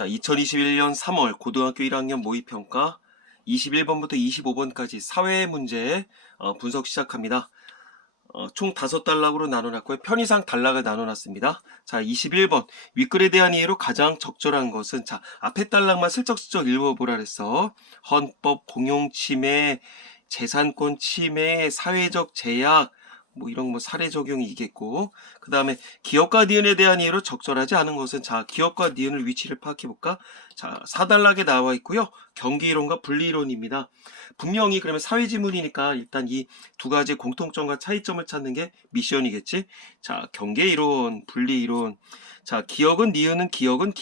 자, 2021년 3월 고등학교 1학년 모의평가 21번부터 25번까지 사회 문제 분석 시작합니다. 총 5단락으로 나눠놨고요. 편의상 단락을 나눠놨습니다. 자, 21번 윗글에 대한 이해로 가장 적절한 것은, 자, 앞에 단락만 슬쩍슬쩍 읽어보라 그랬어. 헌법, 공용침해, 재산권 침해, 사회적 제약, 뭐 이런 사례 적용이 있겠고, 그 다음에 기업과 니은에 대한 이해로 적절하지 않은 것은, 자, 기업과 니은을 위치를 파악해 볼까? 자, 4단락에 나와 있고요. 경기이론과 분리이론입니다. 분명히 그러면 사회지문이니까 일단 이 두 가지 공통점과 차이점을 찾는 게 미션이겠지. 자, 경계이론, 분리이론. 자, 기억은 니은은 기억은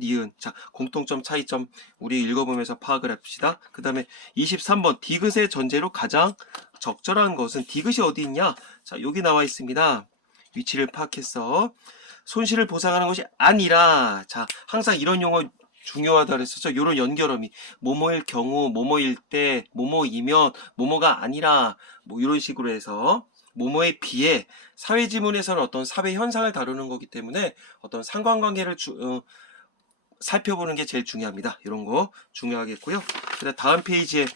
니은. 자, 공통점 차이점 우리 읽어보면서 파악을 합시다. 그 다음에 23번 디귿의 전제로 가장 적절한 것은, 디귿이 어디 있냐? 자, 여기 나와 있습니다. 위치를 파악했어. 손실을 보상하는 것이 아니라, 자, 항상 이런 용어 중요하다 그랬었죠. 요런 연결어미, 뭐뭐일 경우, 뭐뭐일 때, 뭐뭐이면, 뭐뭐가 아니라, 뭐 이런 식으로 해서 뭐뭐에 비해 사회지문에서는 어떤 사회 현상을 다루는 거기 때문에 어떤 상관관계를 살펴보는 게 제일 중요합니다. 이런 거 중요하겠고요. 그다음 다음 페이지에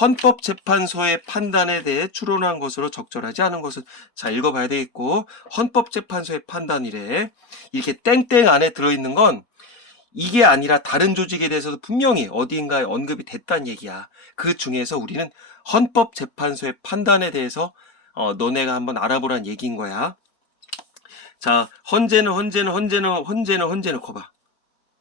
헌법재판소의 판단에 대해 추론한 것으로 적절하지 않은 것은, 자, 읽어봐야 되겠고, 헌법재판소의 판단이래. 이렇게 땡땡 안에 들어있는 건 이게 아니라 다른 조직에 대해서도 분명히 어디인가에 언급이 됐다는 얘기야. 그 중에서 우리는 헌법재판소의 판단에 대해서 너네가 한번 알아보란 얘기인 거야. 자, 헌재는 거봐.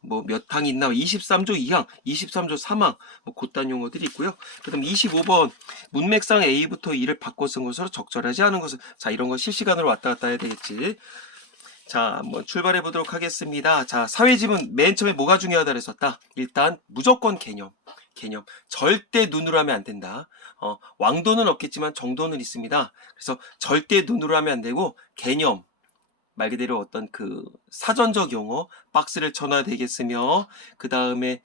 뭐 몇 항이 있나? 23조 2항, 23조 3항, 뭐 그딴 용어들이 있고요. 그다음 25번 문맥상 A부터 E를 바꿔 쓴 것으로 적절하지 않은 것은, 자, 이런 거 실시간으로 왔다 갔다 해야 되겠지. 자, 한번 출발해 보도록 하겠습니다. 자, 사회지문 맨 처음에 뭐가 중요하다 그랬었다. 일단 무조건 개념. 절대 눈으로 하면 안 된다. 왕도는 없겠지만 정도는 있습니다. 그래서 절대 눈으로 하면 안 되고, 개념, 말 그대로 어떤 그 사전적 용어, 박스를 쳐놔야 되겠으며, 그 다음에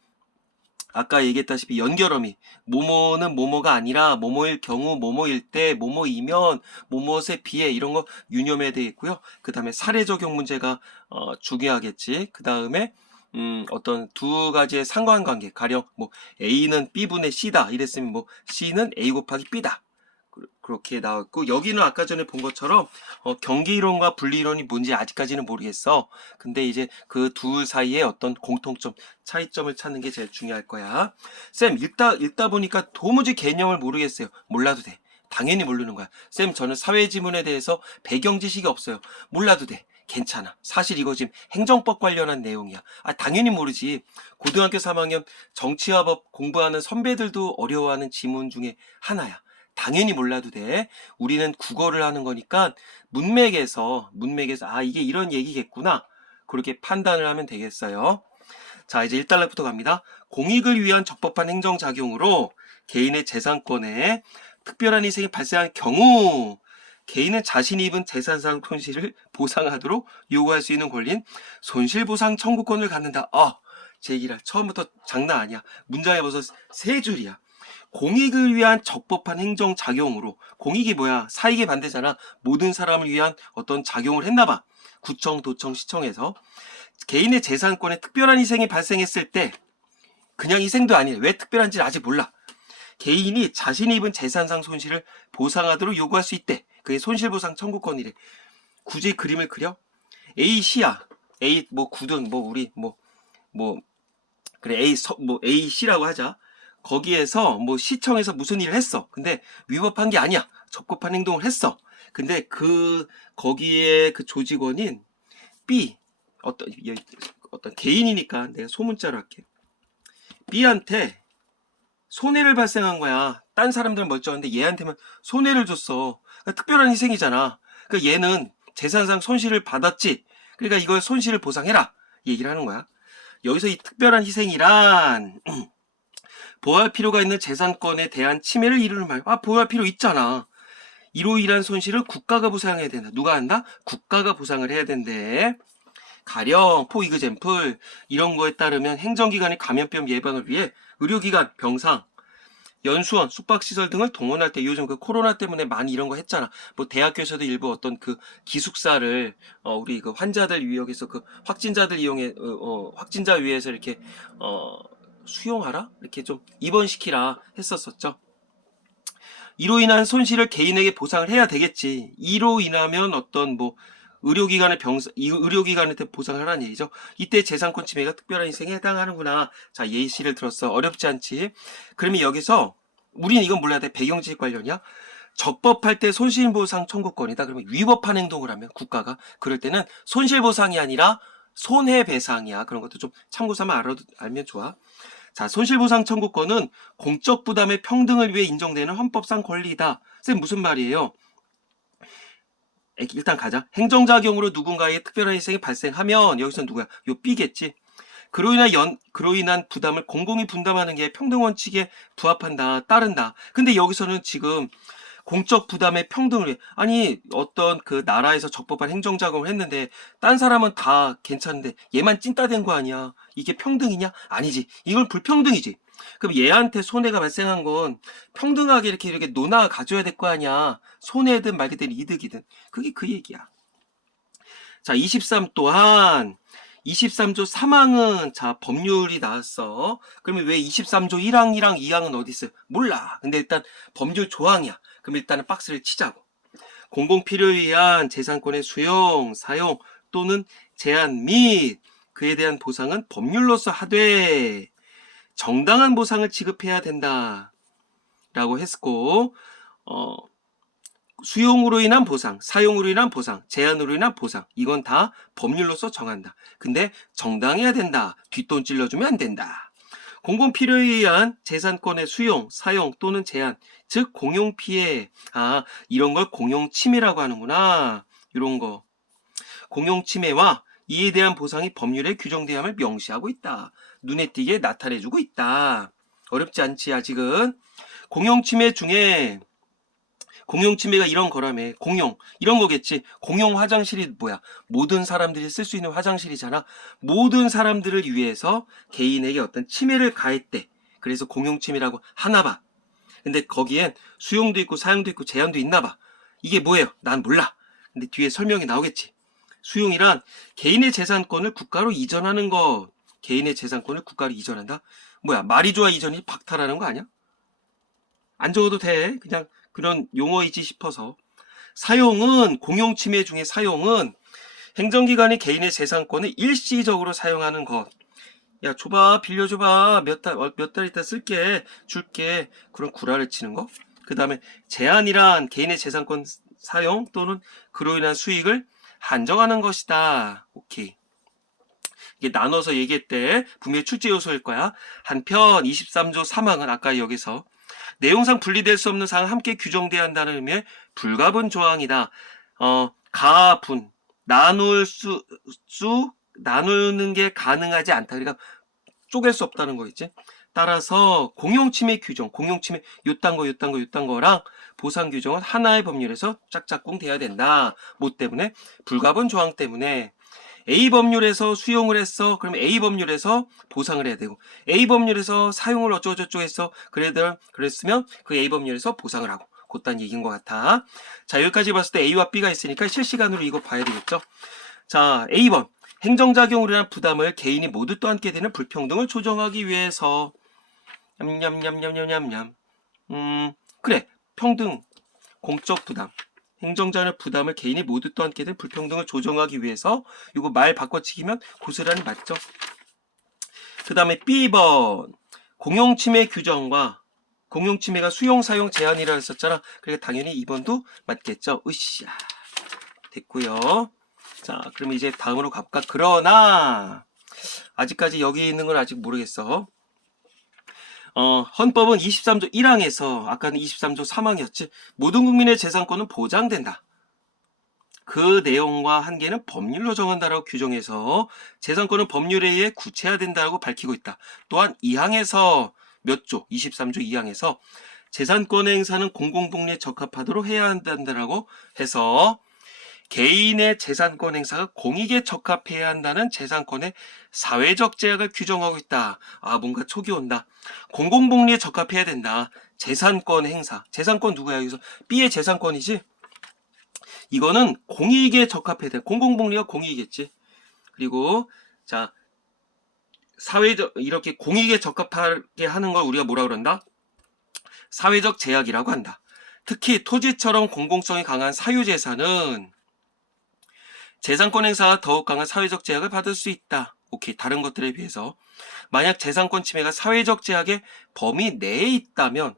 아까 얘기했다시피 연결어미, 뭐뭐는 뭐뭐가 아니라 뭐뭐일 경우, 뭐뭐일 때, 뭐뭐이면, 뭐뭐에 비해, 이런 거 유념해야 되겠고요. 그 다음에 사례 적용 문제가 중요하겠지. 그 다음에 어떤 두 가지의 상관관계, 가령 뭐 A는 B분의 C다 이랬으면 뭐 C는 A 곱하기 B다, 그렇게 나왔고, 여기는 아까 전에 본 것처럼 경기이론과 분리이론이 뭔지 아직까지는 모르겠어. 근데 이제 그 둘 사이에 어떤 공통점, 차이점을 찾는 게 제일 중요할 거야. 쌤, 읽다 보니까 도무지 개념을 모르겠어요. 몰라도 돼. 당연히 모르는 거야. 쌤, 저는 사회지문에 대해서 배경 지식이 없어요. 몰라도 돼. 괜찮아. 사실 이거 지금 행정법 관련한 내용이야. 당연히 모르지. 고등학교 3학년 정치와 법 공부하는 선배들도 어려워하는 지문 중에 하나야. 당연히 몰라도 돼. 우리는 국어를 하는 거니까 문맥에서 이게 이런 얘기겠구나, 그렇게 판단을 하면 되겠어요. 자, 이제 1단락부터 갑니다. 공익을 위한 적법한 행정작용으로 개인의 재산권에 특별한 희생이 발생한 경우, 개인은 자신이 입은 재산상 손실을 보상하도록 요구할 수 있는 권리인 손실보상 청구권을 갖는다. 제기라, 처음부터 장난 아니야. 문장에 벌써 3줄이야. 공익을 위한 적법한 행정작용으로, 공익이 뭐야? 사익의 반대잖아. 모든 사람을 위한 어떤 작용을 했나봐. 구청, 도청, 시청에서 개인의 재산권에 특별한 희생이 발생했을 때, 그냥 희생도 아니야. 왜 특별한지는 아직 몰라. 개인이 자신이 입은 재산상 손실을 보상하도록 요구할 수 있대. 그게 손실보상 청구권이래. 굳이 그림을 그려? A, C야. A, 뭐, 구든, 뭐, 우리, 그래, A, C라고 하자. 거기에서 뭐 시청에서 무슨 일을 했어. 근데 위법한 게 아니야. 적법한 행동을 했어. 근데 거기에 그 조직원인 B, 어떤 개인이니까 내가 소문자로 할게. B한테 손해를 발생한 거야. 딴 사람들은 멀쩡한데 얘한테만 손해를 줬어. 그러니까 특별한 희생이잖아. 그러니까 얘는 재산상 손실을 받았지. 그러니까 이걸 손실을 보상해라, 얘기를 하는 거야. 여기서 이 특별한 희생이란 보호할 필요가 있는 재산권에 대한 침해를 이루는 말. 보호할 필요 있잖아. 이로 인한 손실을 국가가 보상해야 된다. 누가 한다? 국가가 보상을 해야 된대. 가령 포 이그젬플, 이런 거에 따르면 행정기관이 감염병 예방을 위해 의료기관, 병상, 연수원, 숙박시설 등을 동원할 때 요즘 그 코로나 때문에 많이 이런 거 했잖아. 뭐 대학교에서도 일부 어떤 그 기숙사를 우리 그 환자들 위해서 그 확진자들 이용해 확진자 위해서 이렇게 어 수용하라 이렇게 좀 입원시키라 했었었죠. 이로 인한 손실을 개인에게 보상을 해야 되겠지. 이로 인하면 어떤 뭐 의료기관한테 보상을 하라는 얘기죠. 이때 재산권 침해가 특별한 희생에 해당하는구나. 자, 예시를 들었어. 어렵지 않지? 그러면 여기서 우리는 이건 몰라야 돼. 배경지식 관련이야. 적법할 때 손실보상 청구권이다. 그러면 위법한 행동을 하면 국가가 그럴 때는 손실보상이 아니라 손해배상이야. 그런 것도 좀 참고 삼아 알면 좋아. 자, 손실보상 청구권은 공적 부담의 평등을 위해 인정되는 헌법상 권리이다. 쌤 무슨 말이에요? 일단 가자. 행정작용으로 누군가의 특별한 희생이 발생하면 여기서 누구야? 요 B겠지. 그로 인한 부담을 공공이 분담하는 게 평등 원칙에 부합한다, 따른다. 근데 여기서는 지금 공적 부담의 평등을 위해 아니 어떤 그 나라에서 적법한 행정작용을 했는데 딴 사람은 다 괜찮은데 얘만 찐따된 거 아니야. 이게 평등이냐? 아니지. 이건 불평등이지. 그럼 얘한테 손해가 발생한 건 평등하게 이렇게 논아 가져야 될 거 아니야. 손해든 말 그대로 이득이든. 그게 그 얘기야. 자, 23 또한 23조 3항은 자 법률이 나왔어. 그러면 왜 23조 1항이랑 2항은 어디 있어요? 몰라. 근데 일단 법률 조항이야. 그럼 일단은 박스를 치자고. 공공필요에 의한 재산권의 수용, 사용 또는 제한 및 그에 대한 보상은 법률로서 하되 정당한 보상을 지급해야 된다. 라고 했고 수용으로 인한 보상, 사용으로 인한 보상, 제한으로 인한 보상 이건 다 법률로서 정한다. 근데 정당해야 된다. 뒷돈 찔러주면 안 된다. 공공필요에 의한 재산권의 수용, 사용 또는 제한 즉 공용피해 이런 걸 공용침해라고 하는구나. 이런 거 공용침해와 이에 대한 보상이 법률에 규정되어야 함을 명시하고 있다. 눈에 띄게 나타내주고 있다. 어렵지 않지 아직은. 공용침해 중에 공용침해가 이런 거라며. 공용 이런 거겠지. 공용 화장실이 뭐야? 모든 사람들이 쓸 수 있는 화장실이잖아. 모든 사람들을 위해서 개인에게 어떤 침해를 가했대. 그래서 공용침해라고 하나 봐. 근데 거기엔 수용도 있고 사용도 있고 제한도 있나 봐. 이게 뭐예요? 난 몰라. 근데 뒤에 설명이 나오겠지. 수용이란 개인의 재산권을 국가로 이전하는 것. 개인의 재산권을 국가로 이전한다? 뭐야? 말이 좋아 이전이 박탈하는 거 아니야? 안 적어도 돼. 그냥 그런 용어이지 싶어서. 사용은 공용침해 중에 사용은 행정기관이 개인의 재산권을 일시적으로 사용하는 것. 야, 줘봐, 빌려줘봐. 몇 달 있다 쓸게, 줄게. 그런 구라를 치는 거. 그 다음에 제한이란 개인의 재산권 사용 또는 그로 인한 수익을 한정하는 것이다. 오케이. 이게 나눠서 얘기했대. 분명히 출제 요소일 거야. 한편 23조 3항은 아까 여기서 내용상 분리될 수 없는 사항 함께 규정돼야 한다는 의미의 불가분 조항이다. 가분 나누는 게 가능하지 않다. 그러니까 쪼갤 수 없다는 거 있지. 따라서 공용침해 규정, 공용침해 요딴 거랑 보상 규정은 하나의 법률에서 짝짝꿍 돼야 된다. 뭐 때문에? 불가분 조항 때문에. A 법률에서 수용을 했어. 그러면 A 법률에서 보상을 해야 되고 A 법률에서 사용을 어쩌고저쩌고 했어. 그랬으면 그 A 법률에서 보상을 하고 그딴 얘기인 것 같아. 자, 여기까지 봤을 때 A와 B가 있으니까 실시간으로 이거 봐야 되겠죠. 자, A번 행정작용으로 인한 부담을 개인이 모두 떠안게 되는 불평등을 조정하기 위해서 냠냠냠냠냠냠 그래 평등 공적 부담 행정자의 부담을 개인이 모두 떠안게 된 불평등을 조정하기 위해서 이거 말 바꿔치기면 고스란히 맞죠. 그 다음에 B번 공용침해 규정과 공용침해가 수용 사용 제한이라 했었잖아. 그러니까 당연히 2번도 맞겠죠. 으쌰 됐고요. 자 그러면 이제 다음으로 가볼까. 그러나 아직까지 여기 있는 건 아직 모르겠어. 헌법은 23조 1항에서 아까는 23조 3항이었지. 모든 국민의 재산권은 보장된다. 그 내용과 한계는 법률로 정한다라고 규정해서 재산권은 법률에 의해 구체화된다고 밝히고 있다. 또한 2항에서 몇 조? 23조 2항에서 재산권의 행사는 공공복리에 적합하도록 해야 한다라고 해서 개인의 재산권 행사가 공익에 적합해야 한다는 재산권의 사회적 제약을 규정하고 있다. 아, 뭔가 촉이 온다. 공공복리에 적합해야 된다. 재산권 행사. 재산권 누구야? 여기서 B의 재산권이지? 이거는 공익에 적합해야 돼. 공공복리가 공익이겠지. 그리고 자, 사회적 이렇게 공익에 적합하게 하는 걸 우리가 뭐라 그런다? 사회적 제약이라고 한다. 특히 토지처럼 공공성이 강한 사유재산은 재산권 행사가 더욱 강한 사회적 제약을 받을 수 있다. 오케이. 다른 것들에 비해서. 만약 재산권 침해가 사회적 제약의 범위 내에 있다면,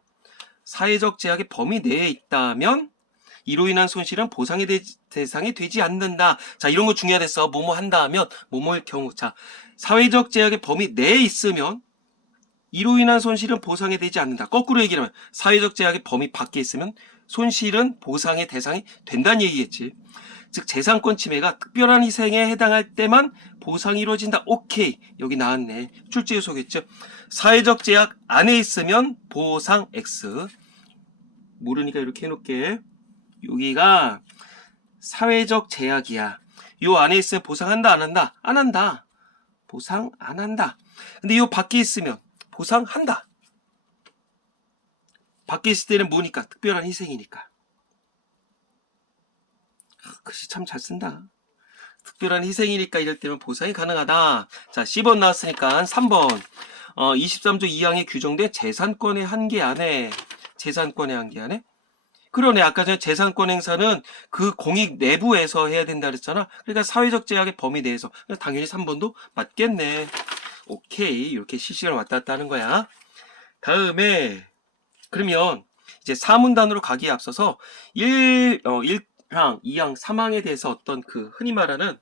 이로 인한 손실은 보상의 대상이 되지 않는다. 자, 이런 거 중요하댔어. 뭐뭐 한다 하면, 뭐뭐일 경우. 자, 사회적 제약의 범위 내에 있으면, 이로 인한 손실은 보상이 되지 않는다. 거꾸로 얘기하면, 사회적 제약의 범위 밖에 있으면, 손실은 보상의 대상이 된다는 얘기겠지. 즉 재산권 침해가 특별한 희생에 해당할 때만 보상이 이루어진다. 오케이. 여기 나왔네. 출제 요소겠죠. 사회적 제약 안에 있으면 보상 X. 모르니까 이렇게 해놓을게. 여기가 사회적 제약이야. 요 안에 있으면 보상한다 안 한다? 안 한다. 보상 안 한다. 근데 요 밖에 있으면 보상한다. 밖에 있을 때는 뭐니까? 특별한 희생이니까. 글씨 참 잘 쓴다. 특별한 희생이니까 이럴 때면 보상이 가능하다. 자, 10번 나왔으니까 3번. 23조 2항에 규정된 재산권의 한계 안에, 그러네. 아까 전에 재산권 행사는 그 공익 내부에서 해야 된다 그랬잖아. 그러니까 사회적 제약의 범위 내에서. 당연히 3번도 맞겠네. 오케이. 이렇게 실시간 왔다 갔다 하는 거야. 다음에, 그러면 이제 사문단으로 가기에 앞서서 1항, 2항, 3항에 대해서 어떤 그 흔히 말하는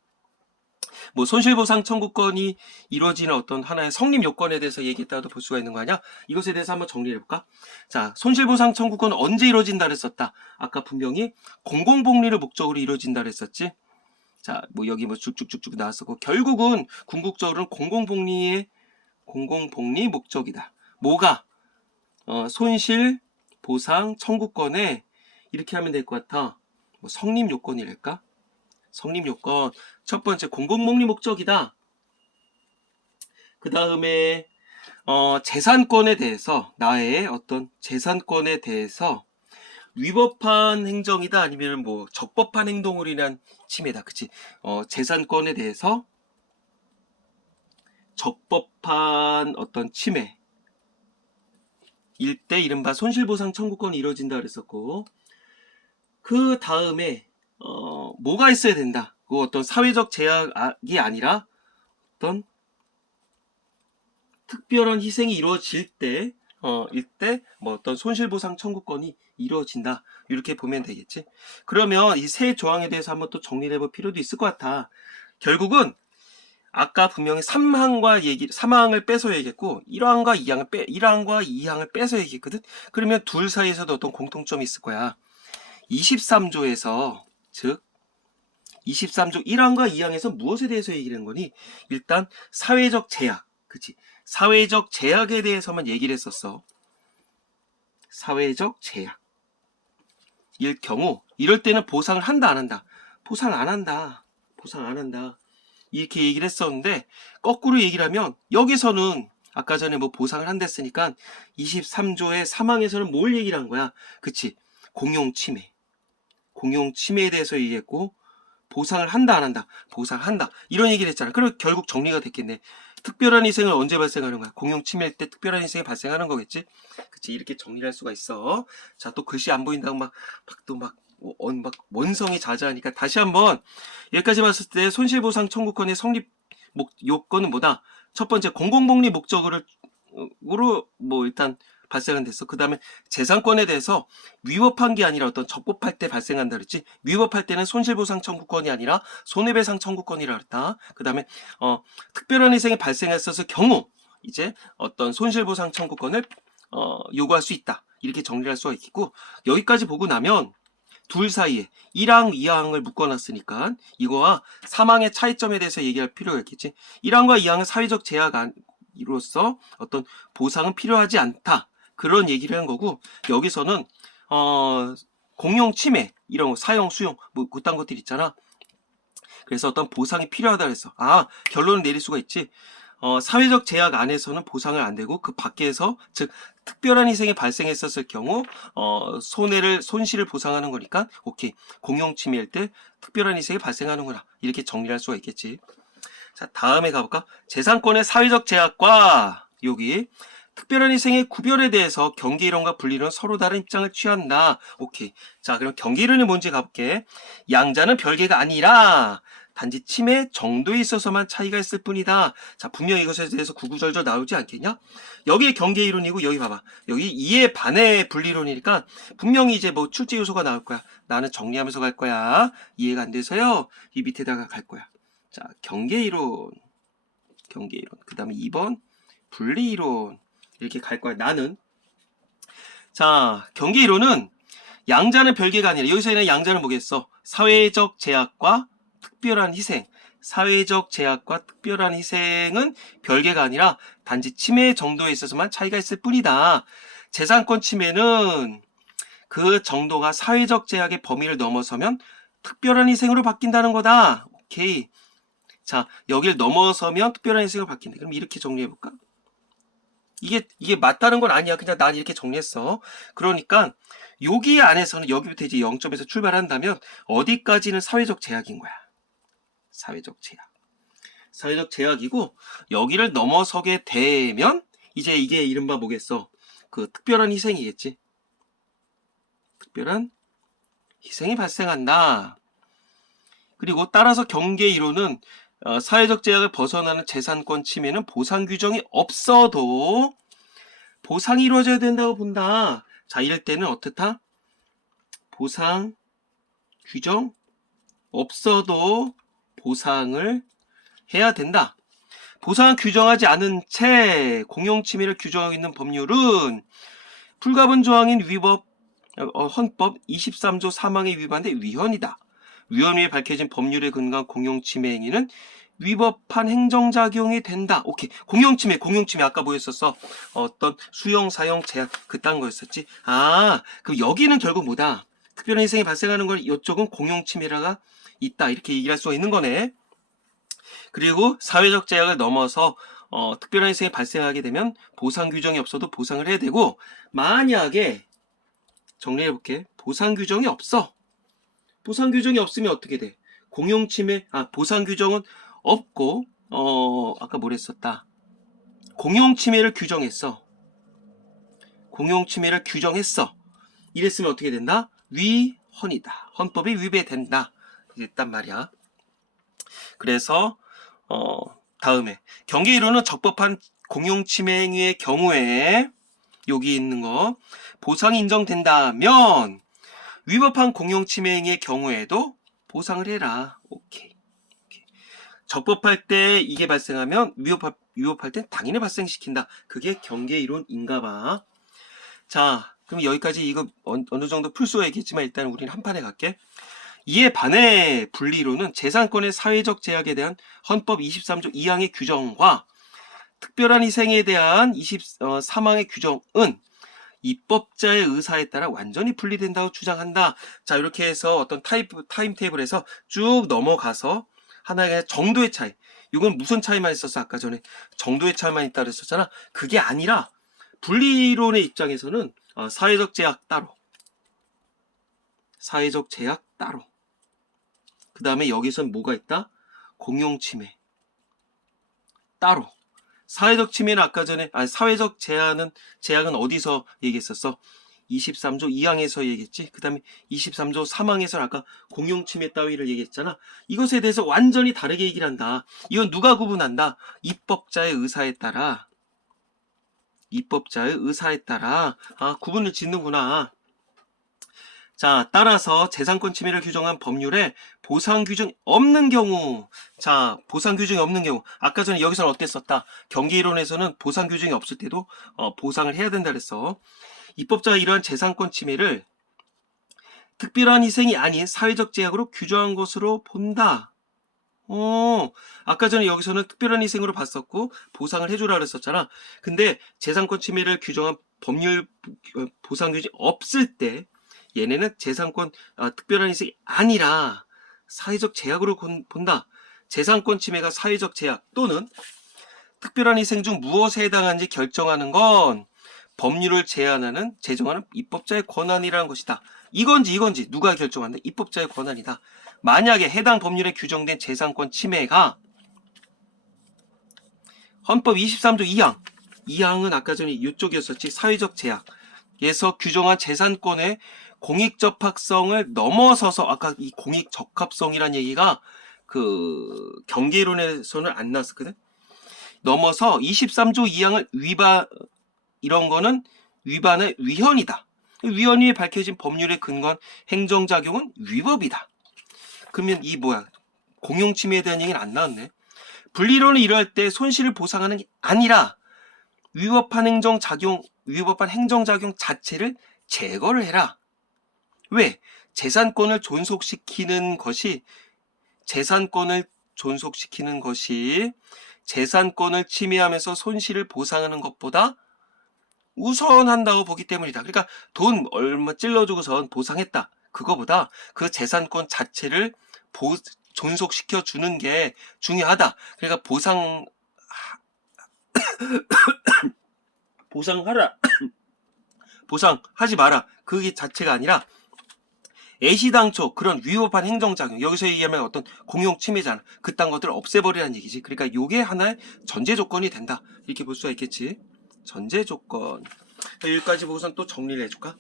뭐 손실보상 청구권이 이루어지는 어떤 하나의 성립 요건에 대해서 얘기했다도 볼 수가 있는 거 아니야? 이것에 대해서 한번 정리해 볼까? 자, 손실보상 청구권은 언제 이루어진다 그랬었다? 아까 분명히 공공복리를 목적으로 이루어진다 그랬었지? 자, 뭐 여기 뭐 쭉쭉쭉쭉 나왔었고 결국은 궁극적으로는 공공복리 목적이다. 뭐가? 손실보상 청구권에 이렇게 하면 될 것 같아. 뭐 성립 요건이랄까? 성립 요건. 첫 번째, 공공복리 목적이다. 그 다음에, 재산권에 대해서, 나의 어떤 재산권에 대해서 위법한 행정이다. 아니면 뭐, 적법한 행동으로 인한 침해다. 그치? 재산권에 대해서 적법한 어떤 침해. 일 때 이른바 손실보상 청구권이 이루어진다 그랬었고, 그 다음에, 뭐가 있어야 된다. 그 어떤 사회적 제약이 아니라 어떤 특별한 희생이 이루어질 때, 뭐 어떤 손실보상 청구권이 이루어진다. 이렇게 보면 되겠지. 그러면 이 세 조항에 대해서 한번 또 정리를 해볼 필요도 있을 것 같아. 결국은 아까 분명히 3항을 빼서 얘기했고 1항과 2항을 빼서 얘기했거든. 그러면 둘 사이에서도 어떤 공통점이 있을 거야. 23조에서 즉 23조 1항과 2항에서 무엇에 대해서 얘기를 한 거니? 일단 사회적 제약, 그치? 사회적 제약에 대해서만 얘기를 했었어. 사회적 제약. 일 경우 이럴 때는 보상을 한다 안 한다? 보상 안 한다. 이렇게 얘기를 했었는데 거꾸로 얘기를 하면 여기서는 아까 전에 뭐 보상을 한다 했으니까 23조의 3항에서는 뭘 얘기를 한 거야? 그치? 공용침해에 대해서 얘기했고 보상을 한다 안 한다? 보상한다. 이런 얘기를 했잖아. 그럼 결국 정리가 됐겠네. 특별한 희생은 언제 발생하는 거야? 공용침해일 때 특별한 희생이 발생하는 거겠지? 그치? 이렇게 정리할 수가 있어. 자, 또 글씨 안 보인다고 막 원성이 자자하니까 다시 한번 여기까지 봤을 때 손실보상 청구권의 성립 요건은 뭐다? 첫 번째 공공복리 목적으로 뭐 일단 발생은 됐어. 그 다음에 재산권에 대해서 위법한 게 아니라 어떤 적법할 때 발생한다 그랬지. 위법할 때는 손실보상 청구권이 아니라 손해배상 청구권이라 그랬다. 그 다음에 특별한 희생이 발생했었을 경우 이제 어떤 손실보상 청구권을 요구할 수 있다. 이렇게 정리할 수가 있고 여기까지 보고 나면 둘 사이에 1항, 2항을 묶어놨으니까 이거와 3항의 차이점에 대해서 얘기할 필요가 있겠지. 1항과 2항은 사회적 제약으로서 어떤 보상은 필요하지 않다. 그런 얘기를 한 거고 여기서는 공용 침해 이런 거 사용 수용 뭐 그딴 것들 있잖아. 그래서 어떤 보상이 필요하다 그랬어. 결론을 내릴 수가 있지. 사회적 제약 안에서는 보상을 안 되고 그 밖에서 즉 특별한 희생이 발생했었을 경우 손실을 보상하는 거니까 오케이 공용 침해일 때 특별한 희생이 발생하는구나 이렇게 정리할 수가 있겠지. 자 다음에 가볼까? 재산권의 사회적 제약과 여기 특별한 희생의 구별에 대해서 경계이론과 분리론 서로 다른 입장을 취한다. 오케이. 자 그럼 경계이론이 뭔지 가볼게. 양자는 별개가 아니라 단지 침해 정도에 있어서만 차이가 있을 뿐이다. 자, 분명 이것에 대해서 구구절절 나오지 않겠냐? 여기에 경계이론이고, 여기 봐봐. 여기 이해 반의 분리론이니까, 분명히 이제 뭐 출제 요소가 나올 거야. 나는 정리하면서 갈 거야. 이해가 안 돼서요. 이 밑에다가 갈 거야. 자, 경계이론. 그 다음에 2번, 분리이론. 이렇게 갈 거야. 나는. 자, 경계이론은 양자는 별개가 아니라, 여기서 양자는 뭐겠어? 사회적 제약과 특별한 희생, 사회적 제약과 특별한 희생은 별개가 아니라 단지 침해 정도에 있어서만 차이가 있을 뿐이다. 재산권 침해는 그 정도가 사회적 제약의 범위를 넘어서면 특별한 희생으로 바뀐다는 거다. 오케이. 자, 여길 넘어서면 특별한 희생으로 바뀐다. 그럼 이렇게 정리해볼까? 이게 맞다는 건 아니야. 그냥 난 이렇게 정리했어. 그러니까 여기 안에서는 여기부터 이제 0점에서 출발한다면 어디까지는 사회적 제약인 거야. 사회적 제약이고 여기를 넘어서게 되면 이제 이게 이른바 뭐겠어? 그 특별한 희생이겠지. 특별한 희생이 발생한다. 그리고 따라서 경계이론은 사회적 제약을 벗어나는 재산권 침해는 보상 규정이 없어도 보상이 이루어져야 된다고 본다. 자, 이럴 때는 어떻다? 보상 규정 없어도 보상을 해야 된다. 보상을 규정하지 않은 채 공용 침해를 규정하고 있는 법률은 불가분 조항인 헌법 23조 3항에 위반돼 위헌이다. 위헌 위에 밝혀진 법률에 근거한 공용 침해 행위는 위법한 행정작용이 된다. 오케이. 공용 침해 아까 뭐였었어? 어떤 수용, 사용, 제한 그딴 거였었지. 그럼 여기는 결국 뭐다? 특별한 희생이 발생하는 걸 이쪽은 공용 침해라가 있다. 이렇게 얘기할 수가 있는 거네. 그리고 사회적 제약을 넘어서 특별한 희생이 발생하게 되면 보상 규정이 없어도 보상을 해야 되고 만약에 정리해볼게. 보상 규정이 없어. 보상 규정이 없으면 어떻게 돼? 공용 침해, 보상 규정은 없고 아까 뭐랬었다. 공용 침해를 규정했어. 이랬으면 어떻게 된다? 위헌이다. 헌법이 위배된다. 이랬단 말이야. 그래서 다음에 경계이론은 적법한 공용 침해 행위의 경우에 여기 있는 거 보상이 인정된다면 위법한 공용 침해 행위의 경우에도 보상을 해라. 오케이. 적법할 때 이게 발생하면 위법할 때 당연히 발생시킨다. 그게 경계이론인가 봐. 자, 그럼 여기까지 이거 어느 정도 풀 수가 있겠지만 일단 우리는 한 판에 갈게. 이에 반해 분리이론은 재산권의 사회적 제약에 대한 헌법 23조 2항의 규정과 특별한 희생에 대한 23항의 규정은 입법자의 의사에 따라 완전히 분리된다고 주장한다. 자, 이렇게 해서 어떤 타임테이블에서 쭉 넘어가서 하나의 정도의 차이. 이건 무슨 차이만 있었어? 아까 전에 정도의 차이만 있다 그랬었잖아. 그게 아니라 분리이론의 입장에서는 사회적 제약 따로. 그 다음에 여기선 뭐가 있다? 공용 침해 따로. 사회적 침해는 아까 전에 사회적 제약은 어디서 얘기했었어? 23조 2항에서 얘기했지. 그 다음에 23조 3항에서 아까 공용 침해 따위를 얘기했잖아. 이것에 대해서 완전히 다르게 얘기를 한다. 이건 누가 구분한다? 입법자의 의사에 따라 구분을 짓는구나. 자, 따라서 재산권 침해를 규정한 법률에 보상 규정이 없는 경우, 아까 전에 여기서는 어땠었다? 경계이론에서는 보상 규정이 없을 때도 보상을 해야 된다 그랬어. 입법자가 이러한 재산권 침해를 특별한 희생이 아닌 사회적 제약으로 규정한 것으로 본다. 아까 전에 여기서는 특별한 희생으로 봤었고 보상을 해주라 그랬었잖아. 근데 재산권 침해를 규정한 법률 보상 규정이 없을 때 얘네는 재산권 특별한 희생이 아니라 사회적 제약으로 본다. 재산권 침해가 사회적 제약 또는 특별한 희생 중 무엇에 해당하는지 결정하는 건 법률을 제정하는 입법자의 권한이라는 것이다. 이건지 누가 결정한다? 입법자의 권한이다. 만약에 해당 법률에 규정된 재산권 침해가 헌법 23조 2항 2항은 아까 전에 이쪽이었었지. 사회적 제약에서 규정한 재산권의 공익적합성을 넘어서서 아까 이 공익적합성이란 얘기가 그 경계론에서는 안 나왔었거든. 넘어서 23조 2항을 이런 거는 위반의 위헌이다. 위헌이 밝혀진 법률에 근거한 행정작용은 위법이다. 그러면 이 공용침해에 대한 얘기는 안 나왔네. 분리론을 이뤄할 때 손실을 보상하는 게 아니라 위법한 행정작용 자체를 제거를 해라. 왜? 재산권을 존속시키는 것이 재산권을 침해하면서 손실을 보상하는 것보다 우선한다고 보기 때문이다. 그러니까 돈 얼마 찔러주고선 보상했다. 그거보다 그 재산권 자체를 존속시켜 주는 게 중요하다. 그러니까 보상하라. 보상하지 마라. 그게 자체가 아니라 애시당초 그런 위법한 행정작용, 여기서 얘기하면 어떤 공용침해잖아. 그딴 것들을 없애버리라는 얘기지. 그러니까 요게 하나의 전제조건이 된다. 이렇게 볼 수가 있겠지. 전제조건. 여기까지 보고선 또 정리를 해줄까?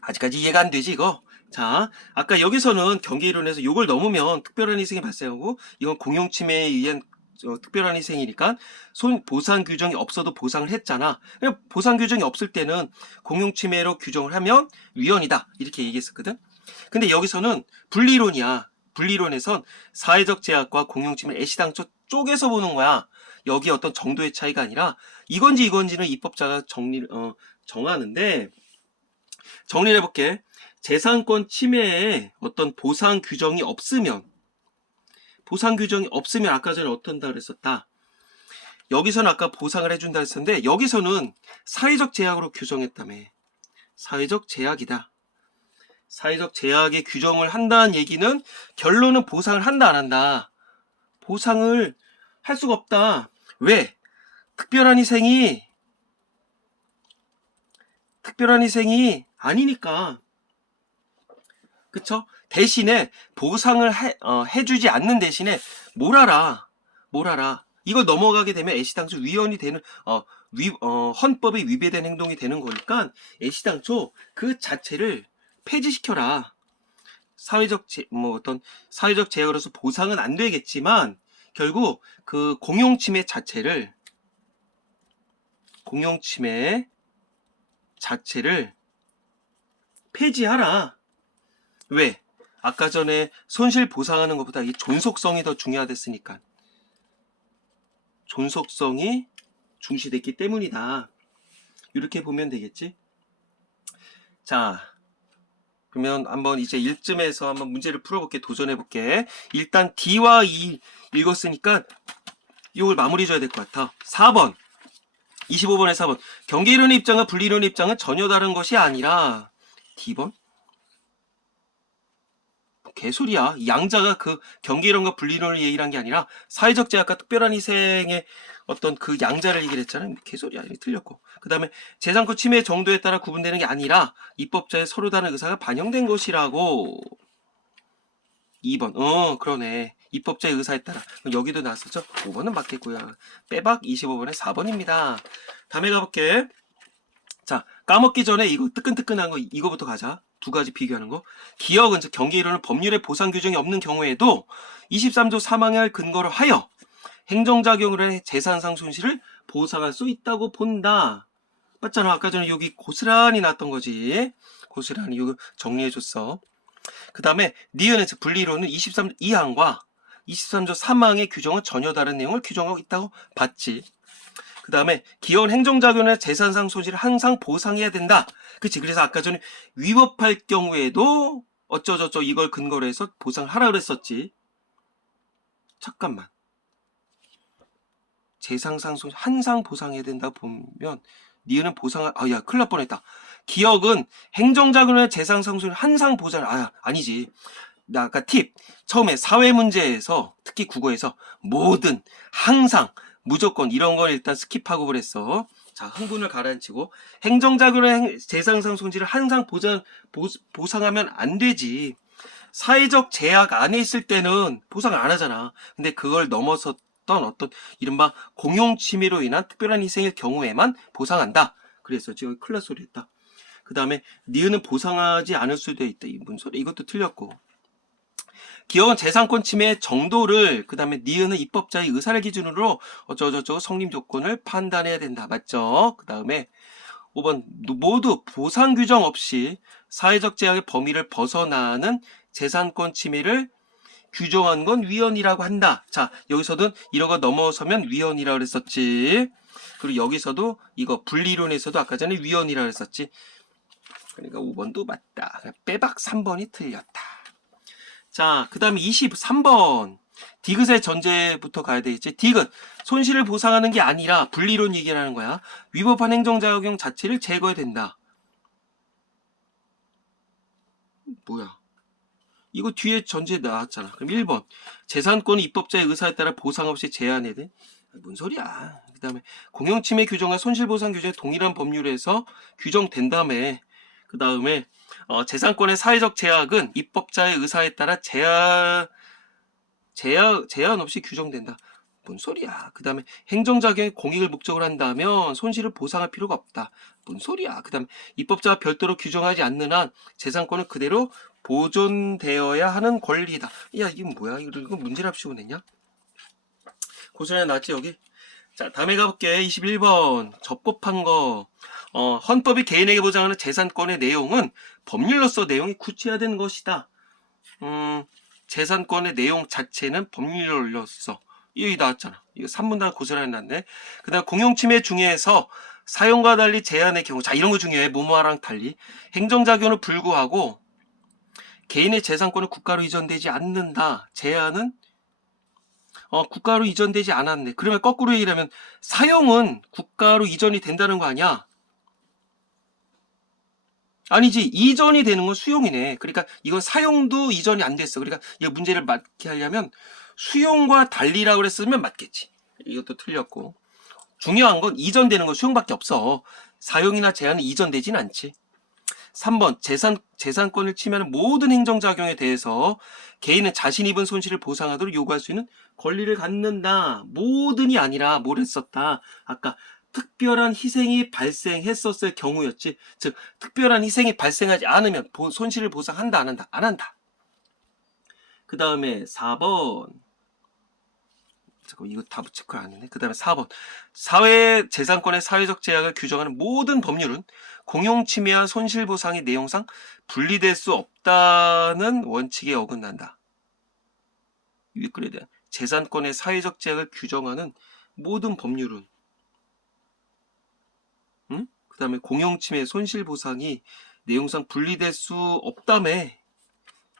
아직까지 이해가 안 되지 이거? 자, 아까 여기서는 경계이론에서 요걸 넘으면 특별한 희생이 발생하고 이건 공용침해에 의한 특별한 희생이니까 보상 규정이 없어도 보상을 했잖아. 보상 규정이 없을 때는 공용침해로 규정을 하면 위헌이다. 이렇게 얘기했었거든. 근데 여기서는 분리론이야. 분리론에선 사회적 제약과 공용침해를 애시당초 쪼개서 보는 거야. 여기 어떤 정도의 차이가 아니라 이건지는 입법자가 정하는데, 정리를 해볼게. 재산권 침해에 어떤 보상 규정이 없으면 아까 전에 어떤다 그랬었다. 여기서는 아까 보상을 해준다 했었는데 여기서는 사회적 제약으로 규정했다며. 사회적 제약이다. 사회적 제약의 규정을 한다는 얘기는 결론은 보상을 한다 안 한다. 보상을 할 수가 없다. 왜? 특별한 희생이 아니니까. 그쵸? 대신에 보상을 해주지 않는 대신에 뭘 알아. 이걸 넘어가게 되면 애시당초 위헌이 되는 헌법에 위배된 행동이 되는 거니까 애시당초 그 자체를 폐지시켜라. 사회적 제약으로서 보상은 안 되겠지만 결국 그 공용침해 자체를 폐지하라. 왜? 아까 전에 손실 보상하는 것보다 이 존속성이 더 중요하댔으니까. 존속성이 중시됐기 때문이다. 이렇게 보면 되겠지? 자, 그러면 한번 이제 1쯤에서 한번 문제를 풀어볼게. 도전해볼게. 일단 D와 E 읽었으니까 이걸 마무리 줘야 될 것 같아. 4번. 25번에 4번. 경계이론의 입장과 분리이론의 입장은 전혀 다른 것이 아니라 D번? 개소리야. 양자가 그 경계이론과 분리이론을 얘기한 게 아니라 사회적 제약과 특별한 희생의 어떤 그 양자를 얘기를 했잖아. 개소리야. 틀렸고. 그 다음에 재산권 침해 정도에 따라 구분되는 게 아니라 입법자의 서로 다른 의사가 반영된 것이라고. 2번. 그러네. 입법자의 의사에 따라. 여기도 나왔었죠? 5번은 맞겠고요. 빼박 25번에 4번입니다. 다음에 가볼게. 자, 까먹기 전에 이거 뜨끈뜨끈한 거 이거부터 가자. 두 가지 비교하는 거. 기억은 즉 경계이론은 법률에 보상 규정이 없는 경우에도 23조 3항을 근거로 하여 행정작용을 해 재산상 손실을 보상할 수 있다고 본다. 맞잖아. 아까 전에 여기 고스란히 났던 거지. 고스란히 이거 정리해줬어. 그 다음에 니은은 즉 분리이론은 23조 2항과 23조 3항의 규정은 전혀 다른 내용을 규정하고 있다고 봤지. 그 다음에 기여한 행정작용이나 재산상 손실을 항상 보상해야 된다. 그치? 그래서 아까 전에 위법할 경우에도 어쩌저쩌 이걸 근거로 해서 보상하라 그랬었지. 잠깐만. 재산상 손실 항상 보상해야 된다 보면 니은은 야 큰일 날 뻔했다. 기억은 행정자금의 재산 상속을 항상 보장, 아니지. 나 아까 팁. 처음에 사회 문제에서, 특히 국어에서, 모든, 항상, 무조건 이런 걸 일단 스킵하고 그랬어. 자, 흥분을 가라앉히고, 행정자금의 재산 상속지를 항상 보상하면 안 되지. 사회적 제약 안에 있을 때는 보상을 안 하잖아. 근데 그걸 넘어섰던 어떤 이른바 공용침해로 인한 특별한 희생일 경우에만 보상한다. 그래서 지금 큰일 날 소리 했다. 그 다음에 니은은 보상하지 않을 수도 있다. 이 뭔 소리? 이것도 틀렸고. 기업은 재산권 침해의 정도를 그 다음에 니은은 입법자의 의사를 기준으로 어쩌고저쩌고 성립 조건을 판단해야 된다. 맞죠? 그 다음에 5번 모두 보상 규정 없이 사회적 제약의 범위를 벗어나는 재산권 침해를 규정한 건 위헌이라고 한다. 자, 여기서도 이런 거 넘어서면 위헌이라고 그랬었지. 그리고 여기서도 이거 분리론에서도 아까 전에 위헌이라고 그랬었지. 그러니까 5번도 맞다. 빼박 3번이 틀렸다. 자, 그 다음에 23번. 디귿의 전제부터 가야 되겠지. 디귿. 손실을 보상하는 게 아니라 분리론 얘기를 하는 거야. 위법한 행정작용 자체를 제거해야 된다. 뭐야? 이거 뒤에 전제 나왔잖아. 그럼 1번. 재산권은 입법자의 의사에 따라 보상 없이 제한해야 돼. 뭔 소리야. 그 다음에 공용침해 규정과 손실보상 규정이 동일한 법률에서 규정된다며. 그 다음에 재산권의 사회적 제약은 입법자의 의사에 따라 제한 없이 규정된다. 뭔 소리야. 그 다음에 행정작용이 공익을 목적으로 한다면 손실을 보상할 필요가 없다. 뭔 소리야. 그 다음에 입법자가 별도로 규정하지 않는 한 재산권은 그대로 보존되어야 하는 권리다. 야, 이게 뭐야? 이거 문제를 합치고 냈냐? 고소리 나왔지, 여기? 자, 다음에 가볼게. 21번. 적법한 거. 헌법이 개인에게 보장하는 재산권의 내용은 법률로서 내용이 구체화된 것이다. 재산권의 내용 자체는 법률로서. 이거 나왔잖아. 이거 3문단 고소리 났네. 그 다음 공용침해 중에서 사용과 달리 제한의 경우. 자, 이런 거 중요해. 뭐뭐랑 달리. 행정작용을 불구하고 개인의 재산권은 국가로 이전되지 않는다. 제한은 국가로 이전되지 않았네. 그러면 거꾸로 얘기하면 사용은 국가로 이전이 된다는 거 아니야? 아니지. 이전이 되는 건 수용이네. 그러니까 이건 사용도 이전이 안 됐어. 그러니까 이 문제를 맞게 하려면 수용과 달리라고 그랬으면 맞겠지. 이것도 틀렸고. 중요한 건 이전되는 건 수용밖에 없어. 사용이나 제한은 이전되진 않지. 3번 재산권을 침해하는 모든 행정작용에 대해서 개인은 자신이 입은 손실을 보상하도록 요구할 수 있는 권리를 갖는다. 모든이 아니라 뭘 했었다. 아까 특별한 희생이 발생했었을 경우였지. 즉 특별한 희생이 발생하지 않으면 손실을 보상한다 안 한다? 안 한다. 그 다음에 4번. 잠깐 이거 다 체크 안 했네. 그 다음에 4번. 사회 재산권의 사회적 제약을 규정하는 모든 법률은 공용침해와 손실보상의 내용상 분리될 수 없다는 원칙에 어긋난다. 윗글에 대한 재산권의 사회적 제약을 규정하는 모든 법률은 그 다음에 공용침해 손실보상이 내용상 분리될 수 없다며.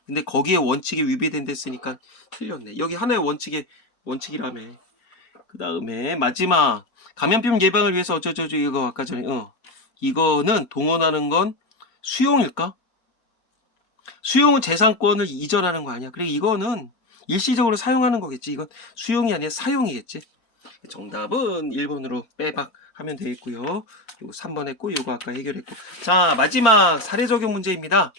근데 거기에 원칙이 위배된다 했으니까 틀렸네. 여기 하나의 원칙이라며. 그 다음에 마지막 감염병 예방을 위해서 어쩌저쩌 이거 아까 전에 이거는 동원하는 건 수용일까? 수용은 재산권을 이전하는 거 아니야. 그래 이거는 일시적으로 사용하는 거겠지. 이건 수용이 아니라 사용이겠지. 정답은 1번으로 빼박 하면 되겠고요. 요거 3번 했고 요거 아까 해결했고. 자, 마지막 사례 적용 문제입니다.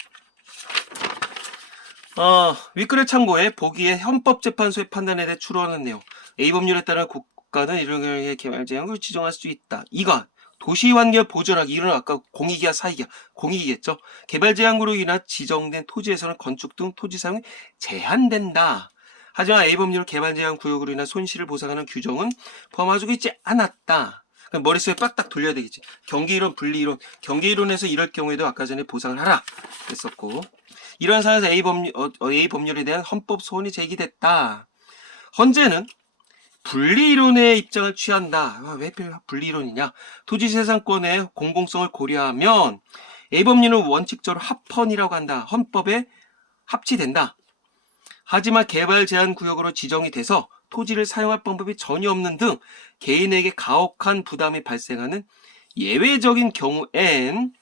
윗글을 참고해 보기에 헌법재판소의 판단에 대해 추론하는 내용. A 법률에 따라 국가는 이런 경우에 개발 제한을 지정할 수 있다. 이가 도시환경 보존하기. 이런 아까 공익이야 사익이야. 공익이겠죠. 개발 제한으로 인한 지정된 토지에서는 건축 등 토지 사용이 제한된다. 하지만 A 법률 개발 제한 구역으로 인한 손실을 보상하는 규정은 포함하고 있지 않았다. 그럼 머릿속에 빡딱 돌려야 되겠지. 경계이론, 분리이론. 경계이론에서 이럴 경우에도 아까 전에 보상을 하라 했었고. 이런 상황에서 A 법률에 대한 헌법 소원이 제기됐다. 헌재는 분리이론의 입장을 취한다. 왜 분리이론이냐? 토지재산권의 공공성을 고려하면 A 법률은 원칙적으로 합헌이라고 한다. 헌법에 합치된다. 하지만 개발 제한 구역으로 지정이 돼서 토지를 사용할 방법이 전혀 없는 등 개인에게 가혹한 부담이 발생하는 예외적인 경우엔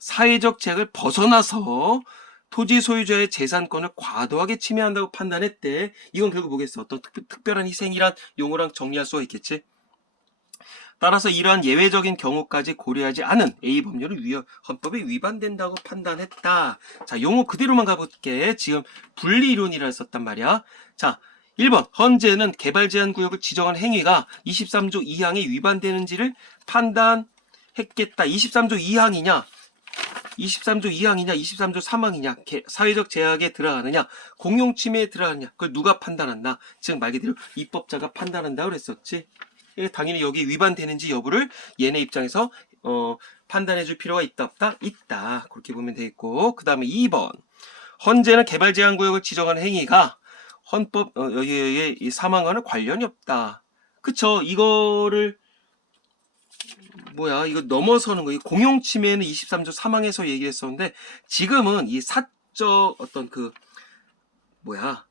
사회적 제약을 벗어나서 토지 소유자의 재산권을 과도하게 침해한다고 판단했대. 이건 결국 뭐겠어? 어떤 특별한 희생이란 용어랑 정리할 수가 있겠지. 따라서 이러한 예외적인 경우까지 고려하지 않은 A 법률은 헌법에 위반된다고 판단했다. 자, 용어 그대로만 가볼게. 지금 분리이론이라 썼단 말이야. 자, 1번 헌재는 개발 제한 구역을 지정한 행위가 23조 2항에 위반되는지를 판단했겠다. 23조 2항이냐? 23조 2항이냐? 23조 3항이냐? 사회적 제약에 들어가느냐? 공용 침해에 들어가느냐? 그걸 누가 판단한다? 즉 말 그대로 입법자가 판단한다고 그랬었지. 당연히 여기 위반되는지 여부를 얘네 입장에서 판단해 줄 필요가 있다 없다? 있다. 그렇게 보면 되겠고, 그 다음에 2번 헌재는 개발 제한 구역을 지정하는 행위가 헌법 여기에 이 사망과는 관련이 없다. 그쵸? 이거를 이거 넘어서는 거. 공용 침해는 23조 3항에서 얘기했었는데 지금은 이 사적 어떤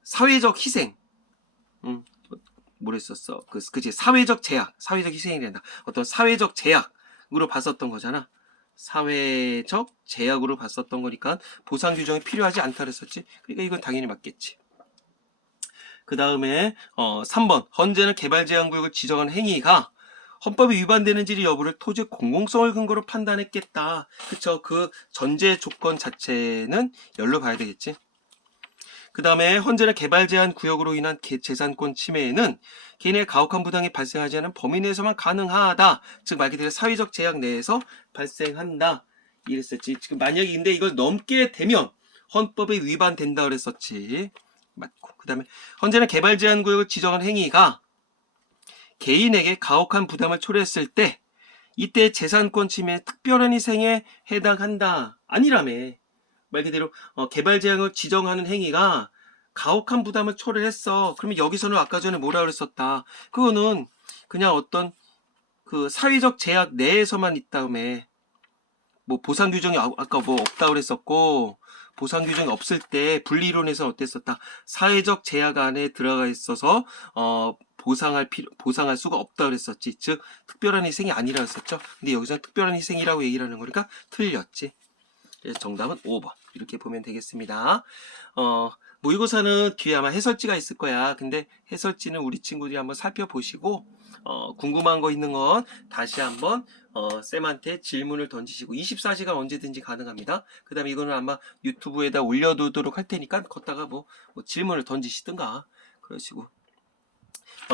사회적 희생, 뭐랬었어? 그치, 사회적 제약, 사회적 희생이 된다. 어떤 사회적 제약으로 봤었던 거잖아. 사회적 제약으로 봤었던 거니까 보상 규정이 필요하지 않다 그랬었지. 그러니까 이건 당연히 맞겠지. 그 다음에 3번 헌재는 개발 제한 구역을 지정한 행위가 헌법에 위반되는지 여부를 토지의 공공성을 근거로 판단했겠다. 그쵸? 그 전제 조건 자체는 열로 봐야 되겠지. 그 다음에 헌재는 개발 제한 구역으로 인한 재산권 침해에는 개인의 가혹한 부당이 발생하지 않은 범위 내에서만 가능하다. 즉 말 그대로 사회적 제약 내에서 발생한다. 이랬었지. 지금 만약에 근데 이걸 넘게 되면 헌법에 위반된다 그랬었지. 맞고. 그 다음에 헌재는 개발 제한 구역을 지정한 행위가 개인에게 가혹한 부담을 초래했을 때 이때 재산권 침해의 특별한 희생에 해당한다. 아니라며. 말 그대로 개발 제한을 지정하는 행위가 가혹한 부담을 초래했어. 그러면 여기서는 아까 전에 뭐라 그랬었다. 그거는 그냥 어떤 그 사회적 제약 내에서만 있다며. 뭐 보상 규정이 아까 뭐 없다 그랬었고, 보상 규정이 없을 때 분리이론에서 어땠었다. 사회적 제약 안에 들어가 있어서 보상할 수가 없다 그랬었지. 즉 특별한 희생이 아니라 했었죠. 근데 여기서 특별한 희생이라고 얘기를 하는 거니까 틀렸지. 그래서 정답은 5번 이렇게 보면 되겠습니다. 모의고사는 뒤에 아마 해설지가 있을 거야. 근데 해설지는 우리 친구들이 한번 살펴보시고 궁금한 거 있는 건 다시 한번 쌤한테 질문을 던지시고 24시간 언제든지 가능합니다. 그 다음에 이거는 아마 유튜브에다 올려두도록 할 테니까 걷다가 뭐 질문을 던지시든가 그러시고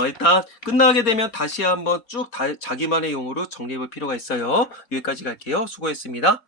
일단 끝나게 되면 다시 한번 쭉 자기만의 용어로 정리해 볼 필요가 있어요. 여기까지 갈게요. 수고했습니다.